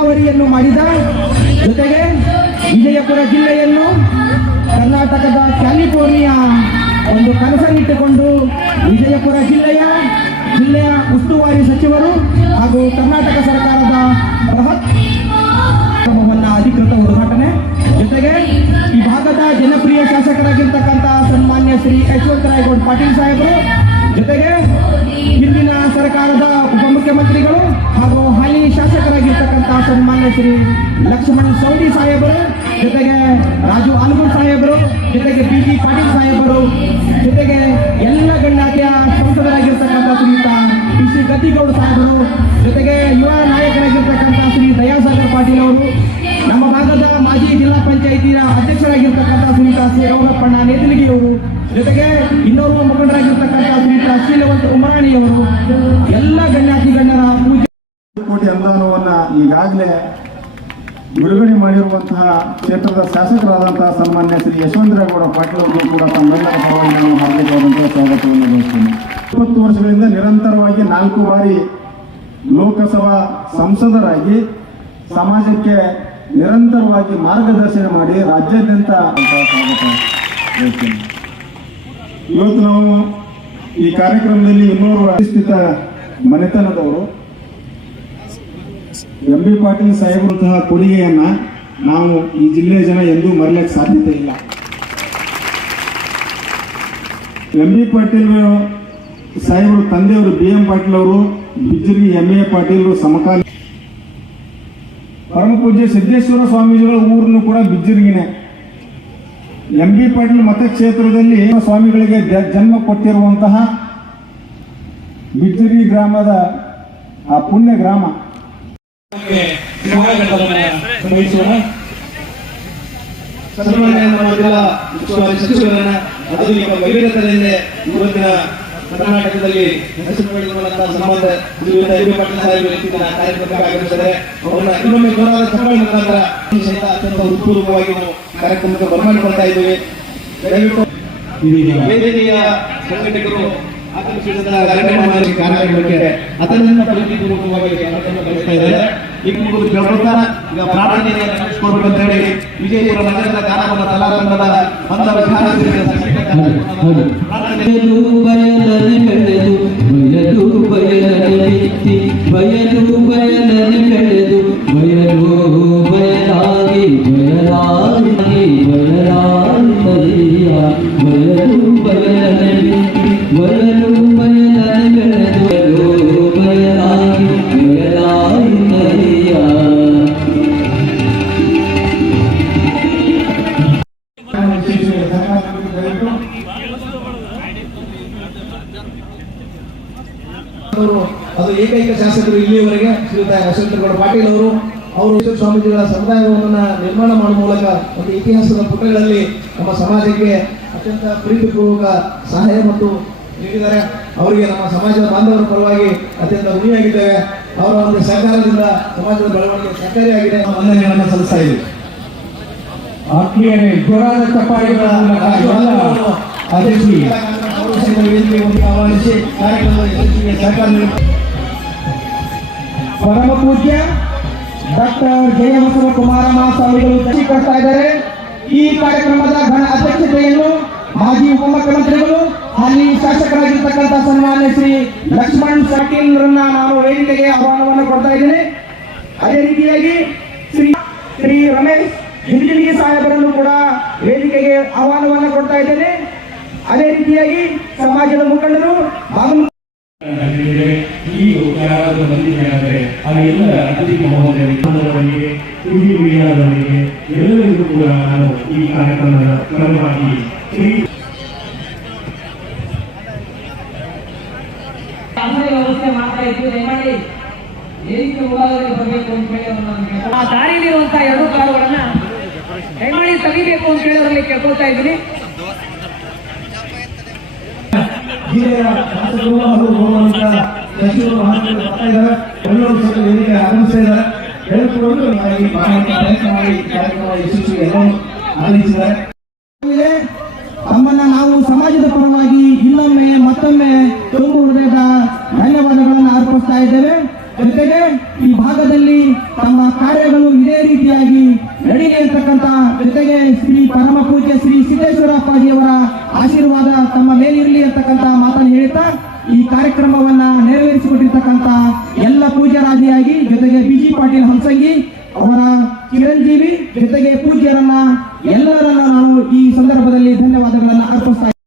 ನೀರಾವರಿಯನ್ನು ಮಾಡಿದ, ಜೊತೆಗೆ ವಿಜಯಪುರ ಜಿಲ್ಲೆಯನ್ನು ಕರ್ನಾಟಕದ ಕ್ಯಾಲಿಫೋರ್ನಿಯಾ ಒಂದು ಕನಸನ್ನಿಟ್ಟುಕೊಂಡು ವಿಜಯಪುರ ಜಿಲ್ಲೆಯ ಉಸ್ತುವಾರಿ ಸಚಿವರು ಹಾಗೂ ಕರ್ನಾಟಕ ಸರ್ಕಾರದ ಬೃಹತ್ ಅಧಿಕೃತ ಉದ್ಘಾಟನೆ, ಜೊತೆಗೆ ಈ ಭಾಗದ ಜನಪ್ರಿಯ ಶಾಸಕರಾಗಿರ್ತಕ್ಕಂಥ ಸನ್ಮಾನ್ಯ ಶ್ರೀ ಯಶವಂತರಾಯಗೌಡ ಪಾಟೀಲ್ ಸಾಹೇಬರು, ಜೊತೆಗೆ ಹಿಂದಿನ ಸರ್ಕಾರದ ಉಪಮುಖ್ಯಮಂತ್ರಿಗಳು ಹಾಗೂ ಹಾಲಿ ಶಾಸಕರಾಗಿರ್ತಕ್ಕಂಥ ಸನ್ಮಾನ್ಯ ಶ್ರೀ ಲಕ್ಷ್ಮಣ್ ಸವದಿ ಸಾಹೇಬರು, ಜೊತೆಗೆ ರಾಜು ಆಲ್ಗೂರ್ ಸಾಹೇಬರು, ಜೊತೆಗೆ ಬಿ ಪಾಟೀಲ್ ಸಾಹೇಬರು, ಜೊತೆಗೆ ಎಲ್ಲ ಗಣ್ಯಾತಿಯ ಸಂಸದರಾಗಿರ್ತಕ್ಕಂಥ ಶ್ರೀಯುತ ಸಿ ಗದ್ದಿಗೌಡ ಸಾಹೇಬರು, ಜೊತೆಗೆ ಯುವ ನಾಯಕರಾಗಿರ್ತಕ್ಕಂಥ ಶ್ರೀ ದಯಾಸಾಗರ್ ಪಾಟೀಲ್ ಅವರು, ನಮ್ಮ ಭಾಗದ ಮಾಜಿ ಜಿಲ್ಲಾ ಪಂಚಾಯಿತಿಯ ಅಧ್ಯಕ್ಷರಾಗಿರ್ತಕ್ಕಂಥ ಶ್ರೀಯುತ ಸಿ ಗೌರಪ್ಪಣ್ಣ ನೇತಲಿಗಿ ಅವರು, ಜೊತೆಗೆ ಇನ್ನೋರ್ವ ಮುಖಂಡರಾಗಿರ್ತಕ್ಕಂಥ ಶ್ರೀಯುತ ಶ್ರೀಲವಂತ ಉಮರಾಣಿಯವರು, ಎಲ್ಲ ಗಣ್ಯಾತಿ ಗಣ್ಯರ ಪೂಜೆ ಕೋಟಿ ಅನುದಾನವನ್ನು ಈಗಾಗಲೇ ಬಿಡುಗಡೆ ಮಾಡಿರುವಂತಹ ಕ್ಷೇತ್ರದ ಶಾಸಕರಾದಂತಹ ಸನ್ಮಾನ್ಯ ಶ್ರೀ ಯಶವಂತರಾಯಗೌಡ ಪಾಟೀಲ್ ಅವರು ಕೂಡ ತಮ್ಮೆಲ್ಲರ ಪರವಾಗಿ ನಾನು ಹಾರ್ದಿಕವಾದಂತಹ ಸ್ವಾಗತವನ್ನು ಬಯಸ್ತೇನೆ. 20 ವರ್ಷಗಳಿಂದ ನಿರಂತರವಾಗಿ 4 ಬಾರಿ ಲೋಕಸಭಾ ಸಂಸದರಾಗಿ ಸಮಾಜಕ್ಕೆ ನಿರಂತರವಾಗಿ ಮಾರ್ಗದರ್ಶನ ಮಾಡಿ ರಾಜ್ಯಾದ್ಯಂತ ಸ್ವಾಗತ ಬಯಸ್ತೇನೆ. ಇವತ್ತು ನಾವು ಈ ಕಾರ್ಯಕ್ರಮದಲ್ಲಿ ಇನ್ನೋರ್ವ ಪ್ರತಿಷ್ಠಿತ ಮನೆತನದವರು ಎಂ ಬಿ ಪಾಟೀಲ್ ಸಾಹೇಬರಂತಹ ಕೊಡುಗೆಯನ್ನ ನಾವು ಈ ಜಿಲ್ಲೆಯ ಜನ ಎಂದೂ ಮರೆಯಲಿಕ್ಕೆ ಸಾಧ್ಯತೆ ಇಲ್ಲ. ಎಂ ಬಿ ಪಾಟೀಲ್ ಸಾಹೇಬರು ತಂದೆಯವರು ಬಿ ಎಂ ಪಾಟೀಲ್ ಅವರು ಬಿಜ್ಜರ್ಗಿ ಎಂ ಎ ಪಾಟೀಲ್ ಸಮಕಾಲೀನ. ಪರಮ ಪೂಜ್ಯ ಸಿದ್ದೇಶ್ವರ ಸ್ವಾಮೀಜಿಗಳ ಊರನ್ನು ಕೂಡ ಬಿಜ್ಜರ್ಗಿನೇ. ಎಂ ಬಿ ಪಾಟೀಲ್ ಮತಕ್ಷೇತ್ರದಲ್ಲಿ ಸ್ವಾಮಿಗಳಿಗೆ ಜನ್ಮ ಕೊಟ್ಟಿರುವಂತಹ ಬಿಜ್ಜರ್ಗಿ ಗ್ರಾಮದ ಆ ಪುಣ್ಯ ಗ್ರಾಮ. ಆಧುನಿಕ ವೈವಿಧ್ಯತೆಯಿಂದ ಇವತ್ತಿನ ಕರ್ನಾಟಕದಲ್ಲಿ ಹೆಸರು ಪಡೆದುಕೊಂಡಂತಹ ಸಂಬಂಧ ಕಾರ್ಯಕ್ರಮಕ್ಕೆ ಆಗಿರುತ್ತದೆ. ಅವರನ್ನ ಇನ್ನೊಮ್ಮೆ ಜೋರಾದ ಚಪ್ಪಾಳೆ ಮುಖಾಂತರ ಅತ್ಯಂತ ಹೃತ್ಪೂರ್ವಕವಾಗಿ ನಾವು ಕಾರ್ಯಕ್ರಮಕ್ಕೆ ಬರಮಾಡಿಕೊಳ್ತಾ ಇದ್ದೇವೆ. ದಯವಿಟ್ಟು ವೇದಿಕೆಯ ಸಂಘಟಕರು ಕಾರ್ಯಕ್ರಮಕ್ಕೆ ಅತ್ಯಂತ ಪ್ರೀತಿಪೂರ್ವಕವಾಗಿ ಕಳಿಸ್ತಾ ಇದ್ದಾರೆ. ಈಗ ಪ್ರಾರ್ಥನೆಯನ್ನು ನಡೆಸಿಕೊಡ್ಬೇಕು ಅಂತ ಹೇಳಿ ವಿಜಯಪುರ ನಗರದ ಗಾನವನ ಕಲಾತಂಡದ ಬಂದ ಅದು ಏಕೈಕ ಶಾಸಕರು ಇಲ್ಲಿಯವರೆಗೆ ಶ್ರೀಯುತ ಯಶವಂತಗೌಡ ಪಾಟೀಲ್ ಅವರು ಸ್ವಾಮೀಜಿಗಳ ಸಮುದಾಯವನ್ನು ನಿರ್ಮಾಣ ಮಾಡುವ ಮೂಲಕ ಒಂದು ಇತಿಹಾಸದ ಪುಟಗಳಲ್ಲಿ ನಮ್ಮ ಸಮಾಜಕ್ಕೆ ಅತ್ಯಂತ ಪ್ರೀತಿಪೂರ್ವಕ ಸಹಾಯ ಮತ್ತು ನೀಡಿದ್ದಾರೆ. ಅವರಿಗೆ ನಮ್ಮ ಸಮಾಜದ ಬಾಂಧವರ ಪರವಾಗಿ ಅತ್ಯಂತ ಋಣಿಯಾಗಿದ್ದೇವೆ. ಅವರ ಒಂದು ಸಹಕಾರದಿಂದ ಸಮಾಜದ ಬೆಳವಣಿಗೆ ಸಹಕಾರಿಯಾಗಿದೆ. ವಂದನೆಗಳನ್ನು ಸಲ್ಲಿಸ್ತಾ ಇದ್ದೀವಿ. ಆತ್ಮೀಯರೇ, ಜೋರಾದ ಚಪ್ಪಾಳೆಗಳನ್ನು ಆಹ್ವಾನಿಸಿ ಕಾರ್ಯಕ್ರಮದ ಯಶಸ್ವಿಗೆ ಸಹಕಾರ ನೀಡಿ. ಪರಮ ಪೂಜ್ಯ ಡಾಕ್ಟರ್ ಜಯಬಸವ ಕುಮಾರ ಮಹಾಸ್ವಾಮಿಗಳು ದರ್ಶಿಕೊಡ್ತಾ ಇದ್ದಾರೆ. ಈ ಕಾರ್ಯಕ್ರಮದ ಘನ ಅಧ್ಯಕ್ಷತೆಯನ್ನು ಮಾಜಿ ಉಪಮುಖ್ಯಮಂತ್ರಿಗಳು ಹಾಲಿ ಶಾಸಕರಾಗಿರ್ತಕ್ಕಂಥ ಸನ್ಮಾನ್ಯ ಶ್ರೀ ಲಕ್ಷ್ಮಣ್ ಪಾಟೀಲ್ರನ್ನ ನಾನು ವೇದಿಕೆಗೆ ಆಹ್ವಾನವನ್ನು ಕೊಡ್ತಾ ಇದ್ದೇನೆ. ಅದೇ ರೀತಿಯಾಗಿ ಶ್ರೀ ರಮೇಶ್ ಹಿಂದಿಲಿಗಿ ಸಾಹೇಬರನ್ನು ಕೂಡ ವೇದಿಕೆಗೆ ಆಹ್ವಾನವನ್ನು ಕೊಡ್ತಾ ಇದ್ದೇನೆ. ಅದೇ ರೀತಿಯಾಗಿ ಸಮಾಜದ ಮುಖಂಡರು ಈ ಯಾರಾದರೂ ಬಂದಿದ್ದಾರೆ ಆ ಎಲ್ಲ ಅತಿಥಿ ಮಹೋದಯರಿಗೆ ಹಿರಿಯ ಮೀಡಿಯಾದವರಿಗೆ ಎಲ್ಲರಿಗೂ ಕೂಡ ನಾನು ಈ ಕಾರ್ಯಕ್ರಮದ ಪರವಾಗಿ ವ್ಯವಸ್ಥೆ ಮಾಡ್ತಾ ಇದ್ದೀವಿ. ದಯಮಾಡಿ ಏರಿಕೆ ವಿಭಾಗದಲ್ಲಿ ಬರಬೇಕು ಅಂತ ಹೇಳಿ ಆ ದಾರಿಯಲ್ಲಿರುವಂತಹ 2 ಕಾರುಗಳನ್ನ ದಯಮಾಡಿ ತೆಗಿಬೇಕು ಅಂತ ಹೇಳೋರಲ್ಲಿ ಕೇಳ್ಕೊಳ್ತಾ ಇದ್ದೀನಿ. ಜಿಲ್ಲೆಯ ಶಾಸಕರು ಹಾಗೂ ಗೌರವಾನ್ವಿತ ಸಚಿವರು ಮಹಾತ್ಮರು ಬರ್ತಾ ಇದ್ದಾರೆ. ಎಲ್ಲರೂ ಸ್ವಲ್ಪ ವೇದಿಕೆ ಆಗಮಿಸ್ತಾ ಇದ್ದಾರೆ. ಹೇಳಿಕೊಂಡು ಪ್ರಯತ್ನ ಮಾಡಿ ಕಾರ್ಯಕ್ರಮ ಯಶಸ್ವಿ ಎಲ್ಲರೂ ಆಲಿಸಿದ್ದಾರೆ. ತಮ್ಮನ್ನ ನಾವು ಸಮಾಜದ ಪರವಾಗಿ ಇನ್ನೊಮ್ಮೆ ಮತ್ತೊಮ್ಮೆ ತುಂಬು ಹೃದಯದ ಧನ್ಯವಾದಗಳನ್ನು ಅರ್ಪಿಸ್ತಾ ಇದ್ದೇವೆ. ಜೊತೆಗೆ ಈ ಭಾಗ ಭಾಗದಲ್ಲಿ ತಮ್ಮ ಕಾರ್ಯಗಳು ಇದೇ ರೀತಿಯಾಗಿ ನಡೀಲಿ ಅಂತಕ್ಕಂಥ ಜೊತೆಗೆ ಶ್ರೀ ಪರಮ ಪೂಜ್ಯ ಶ್ರೀ ಸಿದ್ದೇಶ್ವರ ಅಪ್ಪಾಜಿಯವರ ಆಶೀರ್ವಾದ ತಮ್ಮ ಮೇಲಿರಲಿ ಅಂತಕ್ಕಂಥ ಮಾತನ್ನು ಹೇಳ್ತಾ ಈ ಕಾರ್ಯಕ್ರಮವನ್ನ ನೆರವೇರಿಸಿಕೊಟ್ಟಿರ್ತಕ್ಕಂಥ ಎಲ್ಲ ಪೂಜ್ಯರಾದಿಯಾಗಿ ಜೊತೆಗೆ ಬಿಜಿ ಪಾಟೀಲ್ ಹಂಸಂಗಿ ಅವರ ಚಿರಂಜೀವಿ ಜೊತೆಗೆ ಪೂಜ್ಯರನ್ನ ಎಲ್ಲರನ್ನ ನಾನು ಈ ಸಂದರ್ಭದಲ್ಲಿ ಧನ್ಯವಾದಗಳನ್ನ ಅರ್ಪಿಸ್ತಾ